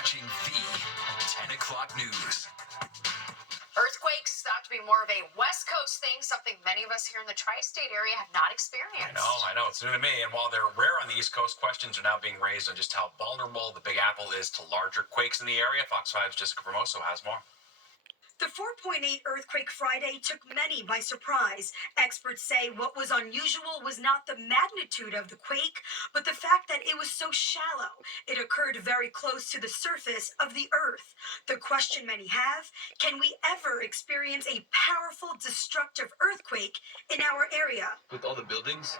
watching the 10 o'clock news. Earthquakes thought to be more of a West Coast thing, something many of us here in the tri-state area have not experienced. I know. It's new to me. And while they're rare on the East Coast, questions are now being raised on just how vulnerable the Big Apple is to larger quakes in the area. Fox 5's Jessica Formoso has more. The 4.8 earthquake Friday took many by surprise. Experts say what was unusual was not the magnitude of the quake, but the fact that it was so shallow. It occurred very close to the surface of the earth. The question many have, can we ever experience a powerful, destructive earthquake in our area? With all the buildings,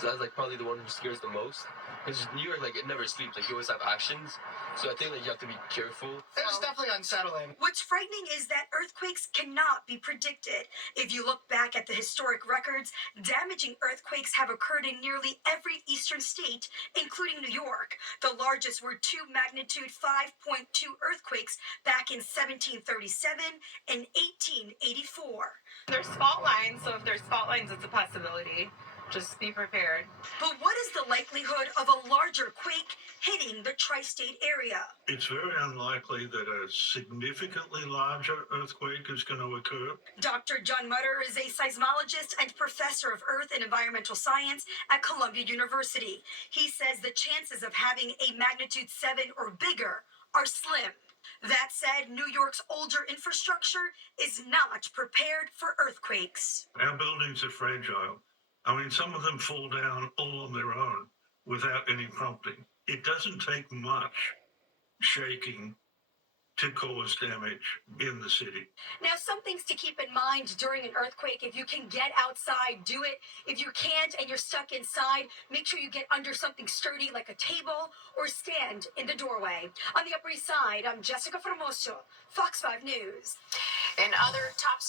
so that's probably the one who scares the most. Because New York, it never sleeps. You always have actions. So I think you have to be careful. It's definitely unsettling. What's frightening is that earthquakes cannot be predicted. If you look back at the historic records, damaging earthquakes have occurred in nearly every eastern state, including New York. The largest were 2 magnitude 5.2 earthquakes back in 1737 and 1884. There's fault lines, so if there's fault lines, it's a possibility. Just be prepared. But what is the likelihood of a larger quake hitting the tri-state area? It's very unlikely that a significantly larger earthquake is going to occur. Dr. John Mutter is a seismologist and professor of earth and environmental science at Columbia University. He says the chances of having a magnitude 7 or bigger are slim. That said, New York's older infrastructure is not prepared for earthquakes. Our buildings are fragile. Some of them fall down all on their own without any prompting. It doesn't take much shaking to cause damage in the city. Now, some things to keep in mind during an earthquake. If you can get outside, do it. If you can't and you're stuck inside, make sure you get under something sturdy like a table or stand in the doorway. On the Upper East Side, I'm Jessica Formoso, Fox 5 News. In other top stories,